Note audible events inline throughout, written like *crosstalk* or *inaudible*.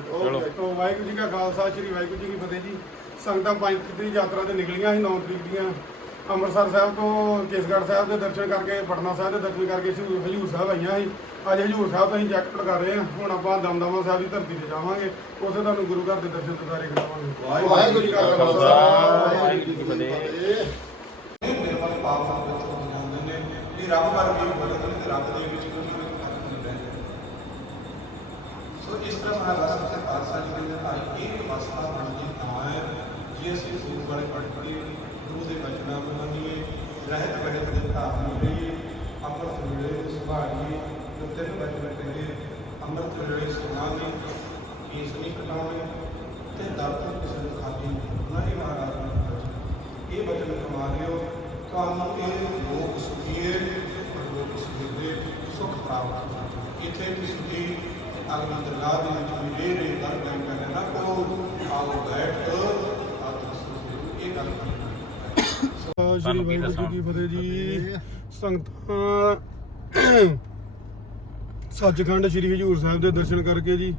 ਚਲੋ। ਤੋਂ ਵਾਹਿਗੁਰੂ ਜੀ ਕਾ ਖਾਲਸਾ ਸ੍ਰੀ ਵਾਹਿਗੁਰੂ ਜੀ ਕੀ ਫਤਿਹ ਜੀ। ਸੰਗਤਾਂ ਪੰਜ ਤਰੀਕ ਦੀ ਯਾਤਰਾ ਤੇ ਨਿਕਲੀਆਂ ਸੀ 9 ਤਰੀਕ ਦੀਆਂ। ਅੰਮ੍ਰਿਤਸਰ ਸਾਹਿਬ ਤੋਂ ਕੇਸਗੜ੍ਹ ਸਾਹਿਬ ਦੇ ਦਰਸ਼ਨ ਕਰਕੇ ਪਟਨਾ ਸਾਹਿਬ ਦੇ ਦਰਸ਼ਨ ਕਰਕੇ ਹਜ਼ੂਰ ਹਜ਼ੂਰ ਸਾਹਿਬ ਆਈਆਂ ਸੀ। ਅੱਜ ਹਜ਼ੂਰ ਸਾਹਿਬ ਤੋਂ ਅਸੀਂ ਚੈੱਕ ਕਰ ਰਹੇ ਹਾਂ। ਹੁਣ ਆਪਾਂ ਦਮਦਮਾ ਸਾਹਿਬ ਦੀ ਧਰਤੀ ਤੇ ਜਾਵਾਂਗੇ। ਉੱਥੇ ਤੁਹਾਨੂੰ ਗੁਰੂ ਘਰ ਦੇ ਦਰਸ਼ਨ ਦਿਦਾਰੇ ਕਰਾਵਾਂਗੇ ਵਾਹਿਗੁਰੂ ਜੀ ਕਾ ਖਾਲਸਾ। ਵਾਹਿਗੁਰੂ ਜੀ ਕੀ ਫਤਿਹ। ਮੇਰੇ ਵੱਲ ਪਾਪ ਨਾਲ ਵਿੱਚ ਹੋ ਜਾਂਦੇ ਨੇ ਇਹ ਰੱਬ ਵਰਗੇ ਬਦਲਦੇ ਨੇ ਤੇ ਰੱਬ ਦੇ ਵਿੱਚ ਕੋਈ ਨਾ ਕੋਈ ਫ਼ਰਕ ਨਹੀਂ ਰਹਿੰਦਾ ਸੋ ਇਸ ਤਰ੍ਹਾਂ ਸਾਡਾ ਰਸ ਸੇ ਖਾਲਸਾ ਜੀ ਦੇ ਭਾਈ ਇਹ ਅਵਸਥਾ ਬਣਦੀ ਤਾਂ ਹੈ ਜੇ ਅਸੀਂ ਗੁਰੂ ਵਾਲੇ ਪੜ੍ਹ ਕੇ ਗੁਰੂ ਦੇ ਬਚਨਾਂ ਨੂੰ ਮੰਨੀਏ ਰਹਿਤ ਬਹਿਤ ਦੇ ਭਾਵ ਨੂੰ ਲਈਏ ਅੰਮ੍ਰਿਤ ਵੇਲੇ ਸੁਭਾਈਏ ਜੋ ਤਿੰਨ ਬਚਨ ਕਹੀਏ ਅੰਮ੍ਰਿਤ ਵੇਲੇ ਸੁਣਾਗੇ ਕੇਸ ਨਹੀਂ ਕਟਾਉਣੇ ਤੇ ਦਰ ਤੋਂ ਕਿਸੇ ਨੂੰ ਖਾਲੀ ਨਹੀਂ ਉਹਨਾਂ ਨੇ ਮਹਾਰਾਜ ਨੂੰ ਬਚਨ ਇਹ ਬਚਨ ਕਮਾ ਲਿਓ ਤੁਹਾਨੂੰ ਇਹ ਲੋਕ ਸੁਖੀਏ ਲੋਕ ਸੁਖੀਏ ਸੁਖ ਪ੍ਰਾਪਤ ਹੋਵੇ। ਇੱਥੇ ਵੀ ਸੁਖੀ ਅਗਲਾ ਦਰਗਾਹ ਦੇ ਵਿੱਚ ਵੀ ਇਹ ਰੇ ਦਰ ਬੈਂਕ ਹੈ ਨਾ ਕੋ ਆਓ ਬੈਠ ਆਤਮ ਸੁਖ ਇਹ ਗੱਲ ਕਰਨਾ ਸ੍ਰੀ ਵਾਹਿਗੁਰੂ ਜੀ ਕੀ? ਫਤਿਹ ਜੀ। ਸੰਗਤਾਂ ਸੱਚਖੰਡ ਸ੍ਰੀ ਹਜੂਰ ਸਾਹਿਬ ਦੇ ਦਰਸ਼ਨ ਕਰਕੇ ਜੀ।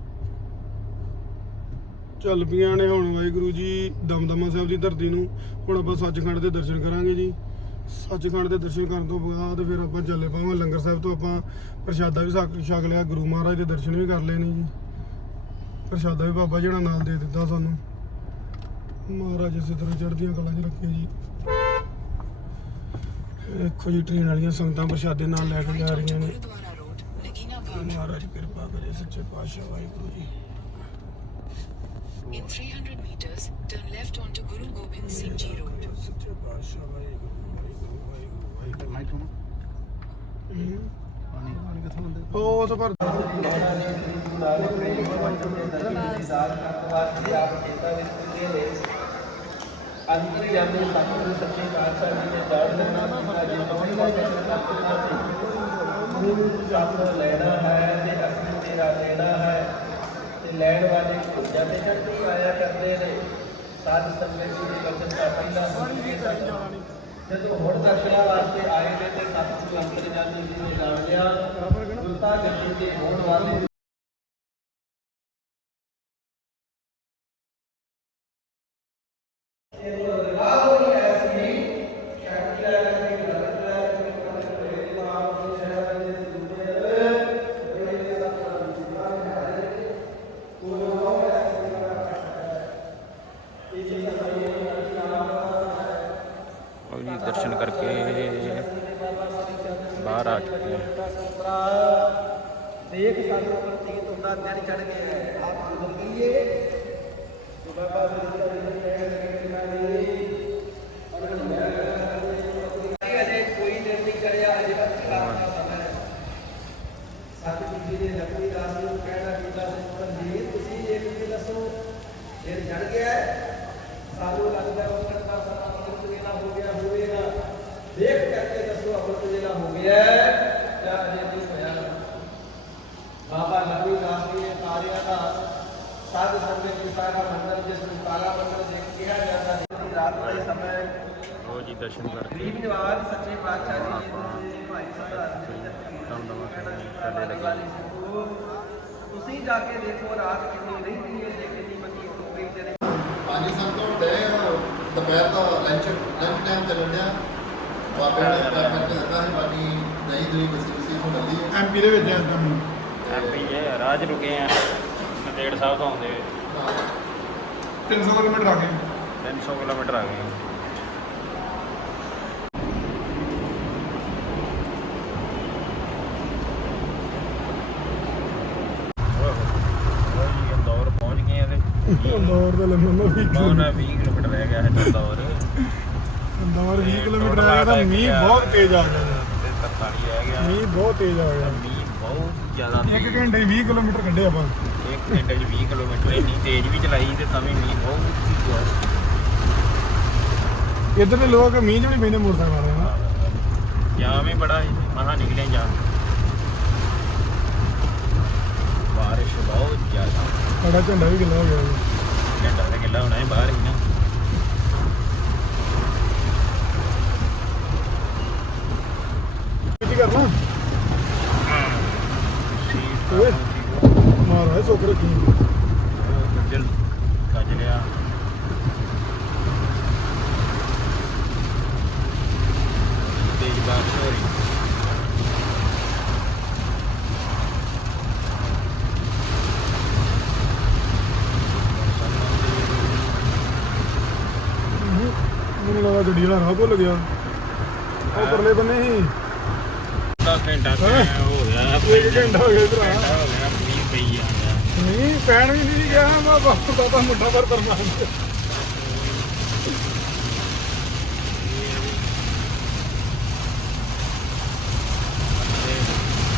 ਚੱਲ ਪਈਆਂ ਨੇ ਹੁਣ ਵਾਹਿਗੁਰੂ ਜੀ ਦਮਦਮਾ ਸਾਹਿਬ ਦੀ ਧਰਤੀ ਨੂੰ। ਹੁਣ ਆਪਾਂ ਸੱਚਖੰਡ ਦੇ ਦਰਸ਼ਨ ਕਰਾਂਗੇ ਜੀ। ਸੱਚਖੰਡ ਦੇ ਦਰਸ਼ਨ ਕਰਨ ਤੋਂ ਬਾਅਦ ਫਿਰ ਆਪਾਂ ਚੱਲੇ ਪਾਵਾਂ ਲੰਗਰ ਸਾਹਿਬ ਤੋਂ ਆਪਾਂ ਪ੍ਰਸ਼ਾਦਾ ਵੀ ਛਕ ਛਕ ਲਿਆ ਗੁਰੂ ਮਹਾਰਾਜ ਦੇ ਦਰਸ਼ਨ ਵੀ ਕਰ ਲਏ ਨੇ ਜੀ। ਪ੍ਰਸ਼ਾਦਾ ਵੀ ਬਾਬਾ ਜਿਹੜਾ ਨਾਲ ਦੇ ਦਿੱਤਾ ਸਾਨੂੰ। ਮਹਾਰਾਜ ਇਸੇ ਤਰ੍ਹਾਂ ਚੜ੍ਹਦੀਆਂ ਕਲਾਂ 'ਚ ਰੱਖੇ ਜੀ। ਦੇਖੋ ਜੀ ਟ੍ਰੇਨ ਵਾਲੀਆਂ ਸੰਗਤਾਂ ਪ੍ਰਸ਼ਾਦੇ ਨਾਲ ਲੈ ਕੇ ਜਾ ਰਹੀਆਂ ਨੇ। ਗੁਰਦੁਆਰਾ ਰੋਡ ਨਗੀਨਾ ਘਾਟ ਮਹਾਰਾਜ ਕਿਰਪਾ ਕਰੇ ਸੱਚੇ ਪਾਤਸ਼ਾਹ Waheguru ji. In 300 meters, turn left onto Guru Gobind Singh Ji Road. ਸੱਚੇ ਪਾਤਸ਼ਾਹ ਵਾਹਿਗੁਰੂ ਉਹ ਉਹ ਤਾਂ ਪਰ ਅੰਤਰਯਾਮੀ ਸਤਿਗੁਰੂ ਸੱਚੇ ਪਾਤਸ਼ਾਹ ਜੀ ਨੇ ਜਾਣ ਦੇਣਾ ਅਜੇ ਨੌਂ ਦਾ ਜਨਮ ਕਰਨਾ ਗੁਰੂ ਜਪ ਲੈਣਾ ਹੈ ਤੇ ਅਸਲੀ ਤੇਰਾ ਲੈਣਾ ਹੈ ਤੇ ਲੈਣ ਵਾਲੇ ਭੁੱਜਾਂ ਤੇ ਚੜ੍ਹਦੀ ਆਇਆ ਕਰਦੇ ਨੇ ਸਾਧ ਸੰਗਤ ਜੀ ਦੇ ਬਚਨ ਦਾ ਪਹਿਲਾ ਮੁਕਤੀ ਸਨ ਜਦੋਂ ਹੁਣ ਦਰਸ਼ਨਾਂ ਵਾਸਤੇ ਆਏ ਨੇ ਤੇ ਸਤਿਗੁਰੂ ਅੰਤਰਯਾਮੀ ਜੀ ਨੇ ਜਾਣ ਲਿਆ ਗੁਰਤਾ ਗੱਡੀ ਦੇ ਹੋਣ ਵਾਲੇ ਲਓ ਜੀ ਦਰਸ਼ਨ ਕਰਕੇ ਬਾਹਰ ਆ ਚੁੱਕੇ ਹਾਂ ਦੇਖ ਸਾਨੂੰ ਪ੍ਰਤੀਤ ਹੁੰਦਾ ਦਿਨ ਚੜ ਗਿਆ ਹੈ ਆਪ ਗੁਜ਼ਰ ਗਈ ਏ ਤੇ ਬਾਬਾ ਫਰੀਦ ਜੀ ਨੇ ਅਜੇ ਕੋਈ ਦਿਨ ਨਹੀਂ ਕਰਿਆ ਅਜੇ ਤੱਕ ਰਾਤ ਦਾ ਸਮਾਂ ਹੈ ਸੱਤ ਜੀ ਨੇ ਲਖਮੀ ਦਾਸ ਨੂੰ ਕਹਿਣਾ ਕੀਤਾ ਸੀ ਪਰ ਜੀ ਤੁਸੀਂ ਇਹ ਵੀ ਦੱਸੋ ਦਿਨ ਚੜ ਗਿਆ ਹੈ ਸਾਨੂੰ ਲੱਗਦਾ ਵਕਤ ਦਾ ਸਮਾਂ ਅੰਮ੍ਰਿਤ ਵੇਲਾ ਹੋ ਗਿਆ ਹੋਵੇਗਾ ਦੇਖ ਕਰਕੇ ਦੱਸੋ ਅੰਮ੍ਰਿਤ ਵੇਲਾ ਹੋ ਗਿਆ ਹੈ ਜਾਂ ਅਜੇ ਨਹੀਂ ਹੋਇਆ ਬਾਬਾ ਲਖਮੀ ਦਾਸ ਜੀ ਨੇ ਕਾਰਿਆ ਦਾ ਸਾਧ ਸੰਗਤ ਜੀ ਸਾਰਾ ਮੰਦਰ ਜਿਸ ਨੂੰ ਕਾਲਾ ਮੰਦਰ ਦੇ ਕਿਹਾ ਜਾਂਦਾ ਹੈ ਰਾਤ ਦੇ ਸਮੇਂ ਲਓ ਜੀ ਦਰਸ਼ਨ ਸਾਡੇ ਲੱਗੇ। ਤੁਸੀਂ ਜਾ ਕੇ ਦੇਖੋ ਰਾਤ ਕਿੰਨੀ ਰਹਿੰਦੀ ਹੈ ਤੇ ਕਿੰਨੀ ਮੱਕੀ ਹੋ ਗਈ ਤੇ ਪੰਜ ਸੰਤੋਂ ਡੇ ਦੁਪਹਿਰ ਦਾ ਲੰਚ ਲੰਚ ਟਾਈਮ ਚੱਲਣ ਡਿਆ। ਬਾਬੇ ਨੇ ਪੈਕ ਕਰਕੇ ਦਿੱਤਾ ਸੀ ਬਾਕੀ ਨਹੀਂ ਦੂਈ ਬਸੀ ਬਸੀ ਤੋਂ ਮਿਲਦੀ ਹੈ ਐਮਪੀ ਦੇ ਵਿੱਚ ਐਦਾਂ ਐਮਪੀ ਜੇ ਰਾਜ ਰੁਕੇ ਆ। ਨੰਦੇੜ ਸਾਹਿਬ ਤੋਂ ਆਉਂਦੇ 300 ਕਿਲੋਮੀਟਰ ਆ ਗਏ। 300 ਕਿਲੋਮੀਟਰ ਆ ਗਏ ਇੰਦੌਰ ਪਹੁੰਚ ਗਏ ਆ ਤੇ ਇੰਦੌਰ ਦਾ ਲੰਮਾ ਵੀ ਮੌਨਾ 20 ਕਿਲੋਮੀਟਰ। ਰਹਿ ਗਿਆ ਹੈ ਇੰਦੌਰ। ਇੰਦੌਰ 20 ਕਿਲੋਮੀਟਰ ਆ ਗਿਆ ਤਾਂ ਮੀਂਹ ਬਹੁਤ ਤੇਜ਼ ਆ ਗਿਆ। ਤੇ 43 ਰਹਿ ਗਿਆ। ਮੀਂਹ ਬਹੁਤ ਤੇਜ਼ ਆ ਗਿਆ। ਮੀਂਹ ਬਹੁਤ ਜ਼ਿਆਦਾ ਇੱਕ ਘੰਟੇ 'ਚ 20 ਕਿਲੋਮੀਟਰ ਕੱਢੇ ਆਪਾਂ। ਇੱਕ ਘੰਟੇ 'ਚ 20 ਕਿਲੋਮੀਟਰ ਇੰਨੀ ਤੇਜ਼ ਵੀ ਚਲਾਈ ਤੇ ਤਾਂ ਵੀ ਮੀਂਹ ਬਹੁਤ ਹੀ ਜ਼ਿਆਦਾ ਇੱਧਰ ਦੇ ਲੋਕ ਮੀਂਹ ਮੋਟਰਸਾਈਕਲ ਨਾ ਜਾਮ ਹੀ ਬੜਾ ਸੀ, ਮਸਾਂ ਨਿਕਲੇ ਜਾਮ ਬਾਰਿਸ਼ ਬਹੁਤ ਜ਼ਿਆਦਾ। ਸਾਡਾ ਝੰਡਾ ਵੀ ਗਿੱਲਾ ਹੋ ਗਿਆ ਘੰਟਾ ਤੇ ਕਿੱਲਾ ਹੋਣਾ ਹੈ ਬਾਹਰ ਹੀ ਨਾ ਕੀ ਕਰਨਾ ਸੀਟ ਓਏ। ਮਹਾਰਾਜ ਸੁੱਖ ਰੱਖੀ ਵਾਲਾ ਰਾਹ ਭੁੱਲ ਗਿਆ। ਉਹ ਪਰਲੇ ਬੰਨੇ ਹੀ ਅੱਧਾ ਘੰਟਾ ਤੇ ਹੋ? ਗਿਆ ਇੱਕ ਘੰਟਾ ਹੋ ਗਿਆ ਭਰਾ। ਹੋ ਗਿਆ ਮੀਂਹ ਪਈ ਜਾਂਦਾ ਨਹੀਂ ਪੈਣ ਵੀ ਨਹੀਂ ਗਿਆ ਮੈਂ ਬਾਪੂ ਦਾ ਮੁੰਡਾ ਪਰ ਤਰਨਾ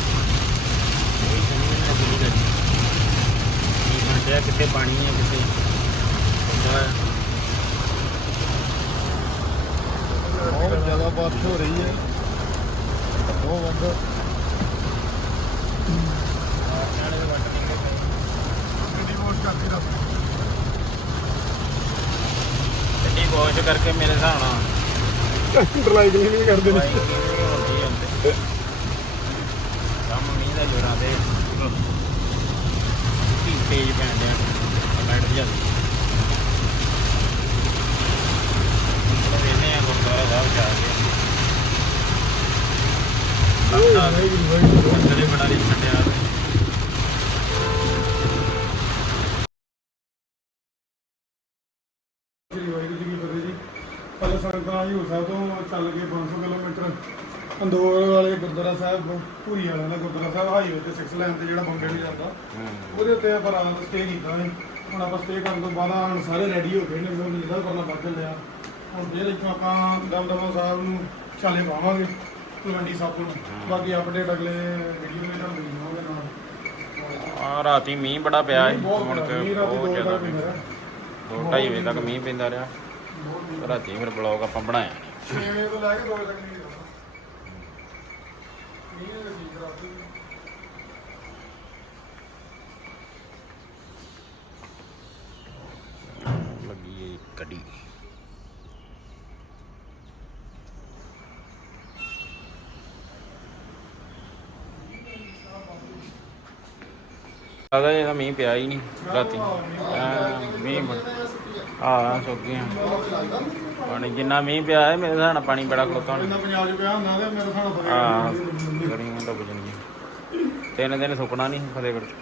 ਕੋਈ ਸਮਝ ਨਹੀਂ ਲੱਗਦੀ ਗੱਡੀ। ਕੀ ਬਣਦਾ ਕਿੱਥੇ ਪਾਣੀ ਹੈ ਕਿੱਥੇ ਹੁੰਦਾ ਹੈ ਬਹੁਤ ਜ਼ਿਆਦਾ ਬਾਰਿਸ਼ ਹੋ ਰਹੀ ਹੈ। ਗੱਡੀ ਵਾਸ਼ ਕਰਕੇ ਮੇਰੇ ਹਿਸਾਬ ਨਾਲ। ਡਰਾਈਵ ਨਹੀਂ ਕਰਦੇ ਨੇ। ਕੰਮ ਨਹੀਂ ਦਾ ਜੋਰਾਂ ਦੇ। ਕੀ ਤੇਜ਼ ਪੈਣ ਡਿਆ। ਲਾਈਟ ਜਲਦੀ ਵੇਨੇ ਆ ਗੁਰਦੁਆਰਾ ਸਾਹਿਬ ਜਾ ਕੇ। ਲੱਗਦਾ ਬੜਾ ਨਹੀਂ ਛੱਡਿਆ ਸ੍ਰੀ ਵਾਹਿਗੁਰੂ ਜੀ ਕੀ ਫਤਿਹ ਜੀ ਪਹਿਲੇ ਸੰਗਤਾਂ ਹਜੂਰ ਸਾਹਿਬ ਤੋਂ ਚੱਲ ਕੇ 500 ਕਿਲੋਮੀਟਰ ਅੰਦੋਰ ਵਾਲੇ ਗੁਰਦੁਆਰਾ ਸਾਹਿਬ ਭੂਰੀ ਵਾਲਾ ਦਾ ਗੁਰਦੁਆਰਾ ਸਾਹਿਬ ਹਾਈਵੇ ਤੇ 6 ਲਾਈਨ ਤੇ ਜਿਹੜਾ ਬੰਬੇ ਨੂੰ ਜਾਂਦਾ ਉਹਦੇ ਉੱਤੇ ਆਪਾਂ ਰਾਤ ਸਟੇ ਕੀਤਾ ਸੀ ਹੁਣ ਆਪਾਂ ਸਟੇ ਕਰਨ ਤੋਂ ਬਾਅਦ ਹੁਣ ਸਾਰੇ ਰੈਡੀ ਹੋ। ਗਏ ਨੇ ਮੈਂ ਜਿਹਦਾ ਕਰਨਾ ਵੱਧ ਲਿਆ ਹੁਣ ਫੇਰ ਇੱਥੋਂ ਆਪਾਂ ਦਮਦਮਾ ਸਾਹਿਬ ਨੂੰ ਚਾਲੇ ਪਾਵਾਂਗੇ ਤਲਵੰਡੀ ਸਾਹਿਬ ਨੂੰ ਬਾਕੀ ਅਪਡੇਟ ਅਗਲੇ ਵੀਡੀਓ ਵਿੱਚ ਤੁਹਾਨੂੰ ਦਿਖਾਵਾਂਗੇ ਨਾਲ। ਆ ਰਾਤੀ ਮੀਂਹ ਬੜਾ ਪਿਆ ਸੀ ਮੁੜ ਕੇ ਬਹੁਤ ਜ਼ਿਆਦਾ। ਦੋ ਢਾਈ ਵਜੇ ਤੱਕ ਮੀਂਹ ਪੈਂਦਾ ਰਿਹਾ। ਰਾਤੀ ਫਿਰ ਬਲੌਗ ਆਪਾਂ ਬਣਾਇਆ ਨੀ। 6 ਵਜੇ ਤੋਂ ਲੈ ਕੇ 2 ਵਜੇ ਤੱਕ ਨਹੀਂ ਰਿਹਾ ਮੀਂਹ ਨੇ ਠੀਕ ਰਾਤੀ। ਲੱਗੀ ਏ ਲੱਗਦਾ ਇਹਦਾ ਮੀਂਹ ਪਿਆ ਹੀ ਨਹੀਂ ਰਾਤੀ। ਐਂ ਮੀਂਹ ਆ ਸੁੱਕ ਗਿਆ ਪਾਣੀ ਜਿੰਨਾ ਮੀਂਹ ਪਿਆ ਹੈ ਮੇਰੇ ਹਿਸਾਬ ਨਾਲ ਪਾਣੀ ਬੜਾ ਖਲੋਤਾ ਹੋਣਾ। ਇਹਨਾਂ ਪੰਜਾਬ 'ਚ ਪਿਆ ਹੁੰਦਾ ਤੇ ਮੇਰੇ ਪਤਾ ਹਾਂ ਗਰਮੀ ਤਾਂ ਬਜਣਗੀ ਤਿੰਨ ਦਿਨ ਸੁੱਕਣਾ ਨਹੀਂ ਫਤਿਹਗੜ੍ਹ ਚ।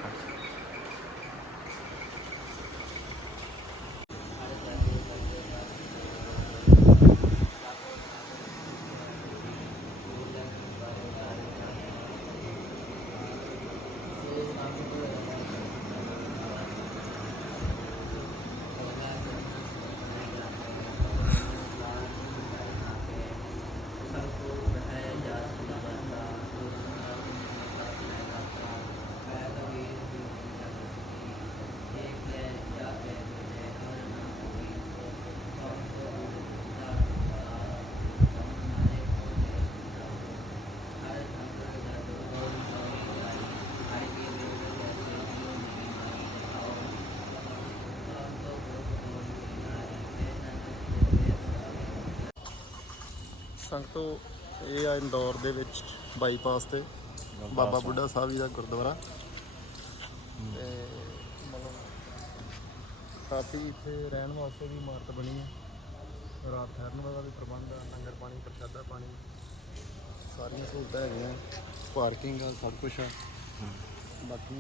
ਸੰਗਤੋ ਇਹ ਆ ਇੰਦੌਰ ਦੇ ਵਿੱਚ ਬਾਈਪਾਸ ਤੇ ਬਾਬਾ ਬੁੱਢਾ ਸਾਹਿਬ ਜੀ ਦਾ ਗੁਰਦੁਆਰਾ। ਤੇ ਮਤਲਬ ਕਾਫੀ ਇੱਥੇ ਰਹਿਣ ਵਾਸਤੇ ਵੀ ਇਮਾਰਤ ਬਣੀ ਹੈ। ਰਾਤ ਠਹਿਰਨ ਦਾ ਵੀ ਪ੍ਰਬੰਧ ਹੈ ਲੰਗਰ ਪਾਣੀ ਪ੍ਰਸ਼ਾਦਾ ਪਾਣੀ ਸਾਰੀਆਂ ਸਹੂਲਤਾਂ ਹੈਗੀਆਂ। ਪਾਰਕਿੰਗ ਆ ਸਭ ਕੁਝ ਆ। ਬਾਕੀ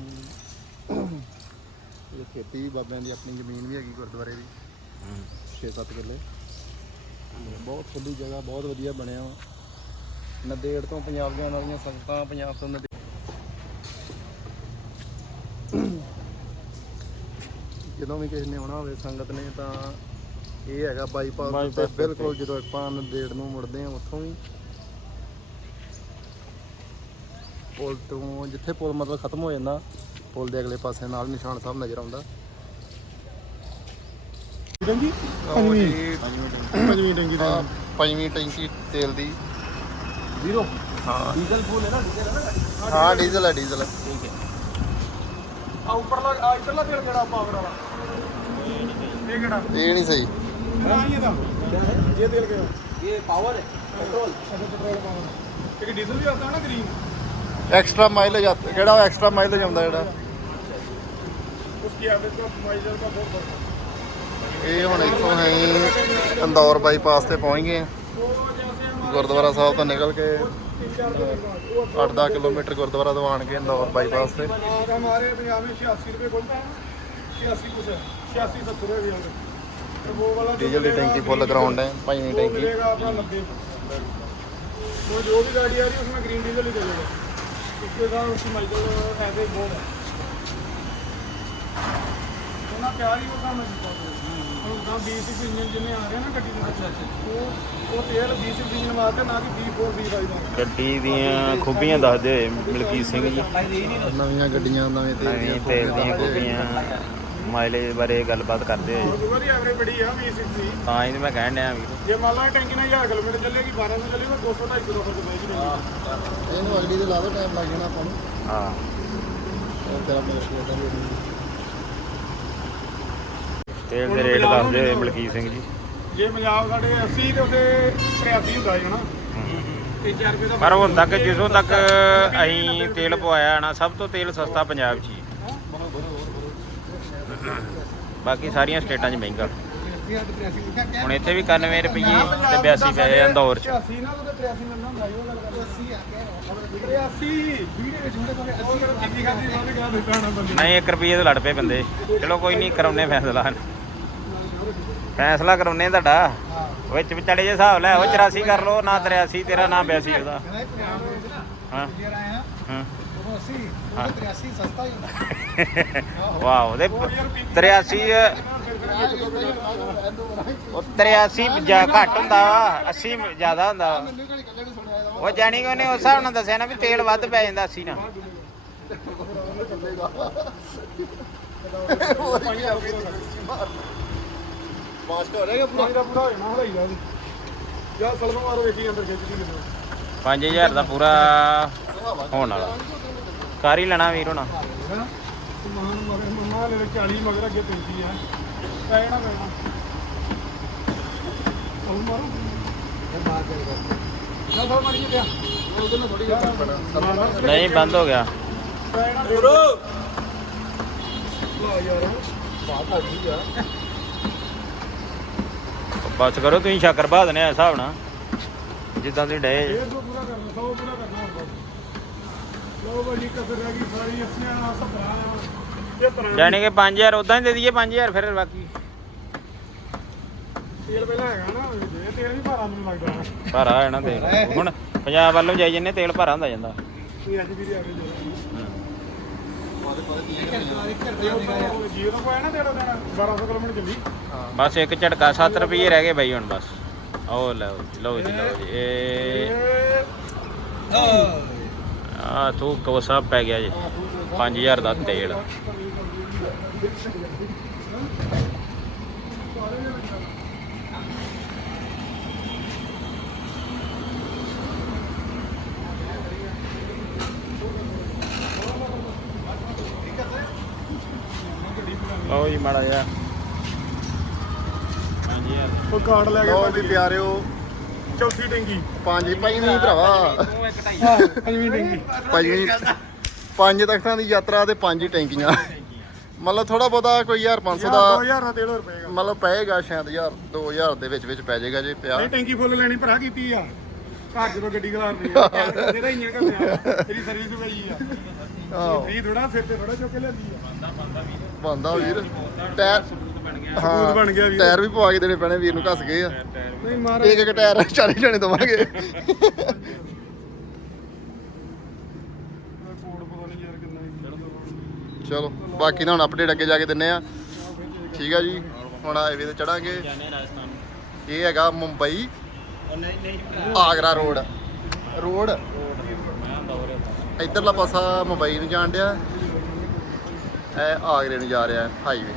ਇਹ ਖੇਤੀ ਬਾਬਿਆਂ ਦੀ ਆਪਣੀ ਜ਼ਮੀਨ ਵੀ ਹੈਗੀ ਗੁਰਦੁਆਰੇ ਦੀ। 6-7 ਕਿੱਲੇ। ਬਹੁਤ ਖੁੱਲੀ ਜਗ੍ਹਾ ਬਹੁਤ ਵਧੀਆ ਬਣਿਆ ਵਾ। ਨੰਦੇੜ ਤੋਂ ਪੰਜਾਬ ਜਾਣ ਵਾਲੀਆਂ ਸੰਗਤਾਂ ਪੰਜਾਬ ਤੋਂ ਨੰਦੇੜ ਜਦੋਂ ਵੀ ਕਿਸੇ ਨੇ ਆਉਣਾ ਹੋਵੇ ਸੰਗਤ ਨੇ ਤਾਂ ਇਹ ਹੈਗਾ ਬਾਈਪਾਸ ਤੇ। ਬਿਲਕੁਲ ਜਦੋਂ ਆਪਾਂ ਨੰਦੇੜ ਨੂੰ ਮੁੜਦੇ ਆ ਉੱਥੋਂ ਵੀ। ਪੁਲ ਤੋਂ ਜਿੱਥੇ ਪੁਲ ਮਤਲਬ ਖਤਮ ਹੋ ਜਾਂਦਾ ਪੁਲ ਦੇ ਅਗਲੇ ਪਾਸੇ ਨਾਲ ਨਿਸ਼ਾਨ ਸਾਹਿਬ ਨਜ਼ਰ ਆਉਂਦਾ। ਜੀ। ਪੰਜਵੀਂ ਟੰਗੀ ਦਾ ਆਹ ਪੰਜਵੀਂ ਟੈਂਕੀ ਤੇਲ ਦੀ ਜ਼ੀਰੋ ਹਾਂ ਡੀਜ਼ਲ ਫੂਲ ਹੈ ਨਾ ਡੀਜ਼ਲ ਹੈ ਨਾ ਹਾਂ ਡੀਜ਼ਲ ਹੈ ਡੀਜ਼ਲ ਠੀਕ ਹੈ ਆ ਉੱਪਰਲਾ ਆ ਇੱਧਰਲਾ ਤੇਲ ਕਿਹੜਾ ਪਾਵਰ ਵਾਲਾ ਇਹ ਕਿਹੜਾ ਇਹ ਨਹੀਂ ਸਹੀ ਨਾ ਇਹ ਦਾ ਇਹ ਤੇਲ ਕਿਹੜਾ ਇਹ ਪਾਵਰ ਹੈ ਪੈਟਰੋਲ ਅੱਛਾ ਪੈਟਰੋਲ ਪਾਵਰ ਇੱਕ ਡੀਜ਼ਲ ਵੀ ਆਉਂਦਾ ਨਾ ਗ੍ਰੀਨ ਐਕਸਟਰਾ ਮਾਈਲੇਜ ਕਿਹੜਾ ਐਕਸਟਰਾ ਮਾਈਲੇਜ ਆਉਂਦਾ ਜਿਹੜਾ उसकी एवरेज का माइलेज का बहुत फर्क है ਇਹ ਹੁਣ ਇੱਥੋਂ ਹੈ ਇੰਦੌਰ ਬਾਈਪਾਸ ਤੇ ਪਹੁੰਚ ਗਏ ਹਾਂ। ਗੁਰਦੁਆਰਾ ਸਾਹਿਬ ਤੋਂ ਨਿਕਲ ਕੇ 8-10 ਕਿਲੋਮੀਟਰ ਗੁਰਦੁਆਰਾ ਤੋਂ ਆਣ ਕੇ ਇੰਦੌਰ ਬਾਈਪਾਸ ਤੇ और हमारे यहाँ में छियासी रुपये बोलते हैं छियासी कुछ है छियासी सत्तर है यहाँ पे ਟਰਬੋ ਵਾਲਾ ਡੀਜ਼ਲ ਦੀ ਟੈਂਕੀ ਫੁੱਲ ਕਰਾਉਣ ਦੇ ਪੰਜਵੀਂ वो ਟੈਂਕੀ मिलेगा आपका नब्बे तो जो भी गाड़ी आ रही है उसमें ग्रीन डीजल ही चलेगा उसके साथ उसकी माइकल एवरेज बहुत है ਪਿਆਰ ਹੀ ਉਹ ਕੰਮ ਹੈ ਹੁਣ ਉਦਾਂ B6 ਇੰਜਨ ਜਿਵੇਂ ਆ ਰਿਹਾ ਨਾ ਗੱਡੀ ਦੇ ਅੱਛਾ ਅੱਛਾ। ਉਹ ਉਹ ਤੇਲ B6 ਇੰਜਨ ਵਾਸਤੇ ਨਾ ਕਿ B4 B5 ਵਾਸਤੇ। ਗੱਡੀ ਦੀਆਂ ਖੂਬੀਆਂ ਦੱਸਦੇ ਹੋਏ ਮਲਕੀਤ ਸਿੰਘ ਜੀ। ਨਵੀਆਂ ਗੱਡੀਆਂ ਨਵੇਂ ਤੇਲ ਦੀਆਂ ਨਵੀਂ ਤੇਲ ਦੀਆਂ ਖੂਬੀਆਂ। ਮਾਈਲੇਜ ਬਾਰੇ ਗੱਲਬਾਤ ਕਰਦੇ ਹੋਏ। ਹੋਰ ਵੀ ਐਵਰੇਜ ਬੜੀ ਆ B6 ਦੀ। ਤਾਂ ਹੀ ਤੇ ਮੈਂ ਕਹਿਣ ਡਿਆ ਵੀ। ਜੇ ਮੰਨ ਲਓ ਇਹ ਟੈਂਕੀ ਨਾਲ 1000 ਕਿਲੋਮੀਟਰ ਚੱਲੇਗੀ 1200 ਚੱਲੇਗੀ 200 250 ਕਿਲੋਮੀਟਰ ਬੈਠੀ ਇਹਨੂੰ ਅਗਲੀ ਦੇ ਲਾ ਦੋ ਟਾਈਮ ਲੱਗ ਜਾਣਾ ਆਪਾਂ ਨੂੰ। ਹਾਂ। ਤੇਰਾ ਮੇਰੇ ਕੋਲ ਤਾਂ ਤੇਲ ਦੇ ਰੇਟ ਦੱਸਦੇ ਹੋਏ ਮਲਕੀਤ ਸਿੰਘ ਜੀ। ਜੇ ਪੰਜਾਬ ਸਾਡੇ 80 ਤੇ ਉੱਥੇ 83 ਹੁੰਦਾ ਹੈ ਨਾ 3-4 ਰੁਪਏ ਦਾ ਪਰ ਹੁਣ ਤੱਕ ਜਿਸੋਂ ਤੱਕ ਅਸੀਂ ਤੇਲ ਪਵਾਇਆ ਨਾ ਸਭ ਤੋਂ ਤੇਲ ਸਸਤਾ ਪੰਜਾਬ 'ਚ ਹੀ ਹੈ। ਬਾਕੀ ਸਾਰੀਆਂ ਸਟੇਟਾਂ 'ਚ ਮਹਿੰਗਾ। ਹੁਣ ਇੱਥੇ ਵੀ 91 ਰੁਪਏ ਤੇ 82 ਪੈਸੇ ਇੰਦੌਰ 'ਚ। 83 ਨਾ ਉਹਦੇ 83 ਮਿਲਣਾ ਹੁੰਦਾ ਉਹ ਗੱਲ ਕਰ 80 ਆ ਕੇ 83 ਵੀਡੀਓ ਵਿੱਚ ਹੁੰਦੇ ਕੋਲੇ 80 ਕਰ ਖਾਦੀ ਉਹਨੇ ਕਿਹਾ ਬੇਟਾਣਾ ਬੰਦੇ। ਨਹੀਂ 1 ਰੁਪਏ ਤੋਂ ਲੜ ਪਏ ਬੰਦੇ। ਚਲੋ ਕੋਈ ਨਹੀਂ ਕਰਾਉਨੇ ਫੈਸਲਾ। ਫੈਸਲਾ ਕਰਾਉਨੇ ਤੁਹਾਡਾ। ਵਿੱਚ ਵਿਚਾਲੇ ਜੇ ਹਿਸਾਬ ਲੈ ਉਹ 84 ਕਰ ਲਓ ਨਾ 83 ਤੇਰਾ ਨਾ 82 ਉਹਦਾ। ਹਾਂ। ਹਾਂ। *laughs* ਵਾਹ ਉਹਦੇ 83 ਉਹ 83 ਜਾ ਘੱਟ ਹੁੰਦਾ ਵਾ 80 ਜ਼ਿਆਦਾ ਹੁੰਦਾ ਵਾ। ਉਹ ਜਾਣੀ ਕਿ ਉਹਨੇ ਉਸ ਹਿਸਾਬ ਨਾਲ ਦੱਸਿਆ ਨਾ ਵੀ ਤੇਲ ਵੱਧ ਪੈ ਜਾਂਦਾ 80 ਨਾਲ। ਪਾਣੀ ਦਾ ਪੂਰਾ। ਹੋ ਜਾਣਾ ਹਲਾਈ ਦਾ ਜਾਂ ਸਲਮਾ ਮਾਰੋ ਵੇਖੀ ਅੰਦਰ ਖਿੱਚਦੀ ਕਿਦੋਂ 5000 ਦਾ ਪੂਰਾ ਹੋਣ ਵਾਲਾ। ਕਰ ਹੀ ਲੈਣਾ ਵੀਰ ਹੋਣਾ। ਹੈਨਾ? ਸਮਾਨ ਮਗਰ ਮੰਮਾ ਲੈ 40 ਮਗਰ ਅੱਗੇ 35 ਆ। ਪੈ ਜਾਣਾ ਪੈਣਾ ਸਲਮ ਮਾਰੋ। ਜਾਂ ਸਲਮ ਮਾਰੀ ਜਿਆ ਉਹਦੇ ਨਾਲ ਥੋੜੀ ਜਿਹੀ ਪੈਣਾ ਨਹੀਂ ਬੰਦ ਹੋ ਗਿਆ। ਪੈ ਜਾਣਾ। ਗੁਰੂ ਲਾ ਯਾਰ। ਬਾਤ ਆ ਗਈ ਆ। ਬਸ ਕਰੋ ਤੁਸੀਂ ਸ਼ੱਕਰ ਬਾਦ ਨੇ ਹਿਸਾਬ ਨਾਲ। ਜਿੱਦਾਂ ਤੁਸੀਂ ਡਏ ਇਹ ਤੋਂ ਪੂਰਾ ਕਰਨਾ ਸੌ ਪੂਰਾ ਕਰਨਾ ਹੁਣ ਬਸ। ਲੋ ਭਾਜੀ ਕਸਰ ਰਹਿ ਗਈ ਸਾਰੀ ਅਸੀਆਂ ਸਭਰਾ ਇਹ ਤਰ੍ਹਾਂ ਜਾਣੀ ਕਿ 5000 ਉਦਾਂ ਹੀ ਦੇ ਦਈਏ 5000 ਫਿਰ ਬਾਕੀ। ਤੇਲ ਪਹਿਲਾਂ ਹੈਗਾ ਨਾ ਇਹ ਤੇਲ ਵੀ ਭਾਰਾ ਮੈਨੂੰ ਲੱਗਦਾ। ਭਾਰਾ ਹੈ ਨਾ ਤੇਲ। ਹੁਣ ਪੰਜਾਬ ਵੱਲੋਂ ਜਾਈ ਜੰਨੇ ਤੇਲ ਭਾਰਾ ਹੁੰਦਾ ਜਾਂਦਾ। ਇਹ ਅੱਜ ਵੀ ਆ ਕੇ ਜਰਾ ਤੋਂ ਪਾਇਆ ਨਾ ਤੇਰਾ ਦੇਣਾ 1200 ਕਿਲੋਮੀਟਰ ਚੱਲੀ ਬਸ ਇੱਕ ਝਟਕਾ 7 ਰੁਪਏ ਰਹਿ ਗਏ ਬਾਈ ਹੁਣ ਬਸ। ਆਓ ਲਓ ਜੀ ਲਓ ਜੀ ਲਓ ਜੀ ਇਹ ਆ ਤੂੰ ਕੋਸਾ ਪੈ ਗਿਆ ਜੀ 5000 ਦਾ ਤੇਲ। ਲਓ ਜੀ ਮਾੜਾ ਜਿਹਾ। 5000 ਉਹ ਕਾਰਡ ਲੈ ਕੇ ਵੀ ਪਿਆਰਿਓ। ਚੌਥੀ ਟੈਂਕੀ ਪੰਜ ਪੰਜਵੀਂ ਭਰਾਵਾ ਪੰਜਵੀਂ ਟੈਂਕੀ ਪੰਜਵੀਂ ਪੰਜ ਤਖਤਾਂ ਦੀ ਯਾਤਰਾ ਤੇ ਪੰਜ ਹੀ ਟੈਂਕੀਆਂ ਮਤਲਬ ਥੋੜਾ ਬਹੁਤਾ ਕੋਈ 1500 ਦਾ 2000 ਦਾ ਤੇਲ ਹੋਰ ਪਏਗਾ ਮਤਲਬ ਪਏਗਾ ਸ਼ਾਇਦ ਯਾਰ 2000 ਦੇ ਵਿੱਚ ਵਿੱਚ ਪੈ ਜਾਏਗਾ ਜੇ ਪਿਆ। ਨਹੀਂ ਟੈਂਕੀ ਫੁੱਲ ਲੈਣੀ ਭਰਾ ਕੀਤੀ ਆ। ਘਰ ਜਦੋਂ ਗੱਡੀ ਖਲਾਰਨੀ ਆ ਇਹਦਾ ਇੰਜਨ ਘੱਲਿਆ ਤੇਰੀ ਸਰਵਿਸ ਪਈ ਆ। ਆਹੋ। ਫਰੀ ਥੋੜਾ ਸਿਰ ਤੇ ਥੋੜਾ ਚੁੱਕ ਕੇ ਲੈਂਦੀ ਆ। ਬੰਦਾ ਵੀਰ। ਟਾਇਰ ਹਾਂ ਬਣ ਗਿਆ ਵੀਰ। ਟਾਇਰ ਵੀ ਪਵਾ ਕੇ ਦੇਣੇ ਪੈਣੇ ਵੀਰ ਨੂੰ ਘਸ ਗਏ ਆ। ਨਹੀਂ ਮਾਰ। ਇੱਕ ਇੱਕ ਟਾਇਰ ਚਾਰੇ ਜਾਣੇ ਦਵਾਂਗੇ। ਕੋਡ ਪਤਾ ਨਹੀਂ ਯਾਰ ਕਿੰਨਾ ਚਲੋ ਬਾਕੀ ਤਾਂ ਹੁਣ ਅਪਡੇਟ ਅੱਗੇ ਜਾ ਕੇ ਦਿੰਨੇ ਆ। ਠੀਕ ਆ ਜੀ ਹੁਣ ਹਾਈਵੇ ਤੇ ਚੜਾਂਗੇ। ਇਹ ਹੈਗਾ ਮੁੰਬਈ ਆਗਰਾ ਰੋਡ। ਰੋਡ। ਇਧਰਲਾ ਪਾਸਾ ਮੁੰਬਈ ਨੂੰ ਜਾਣ ਡਿਆ। ਇਹ ਆਗਰੇ ਨੂੰ ਜਾ ਰਿਹਾ ਹਾਈਵੇ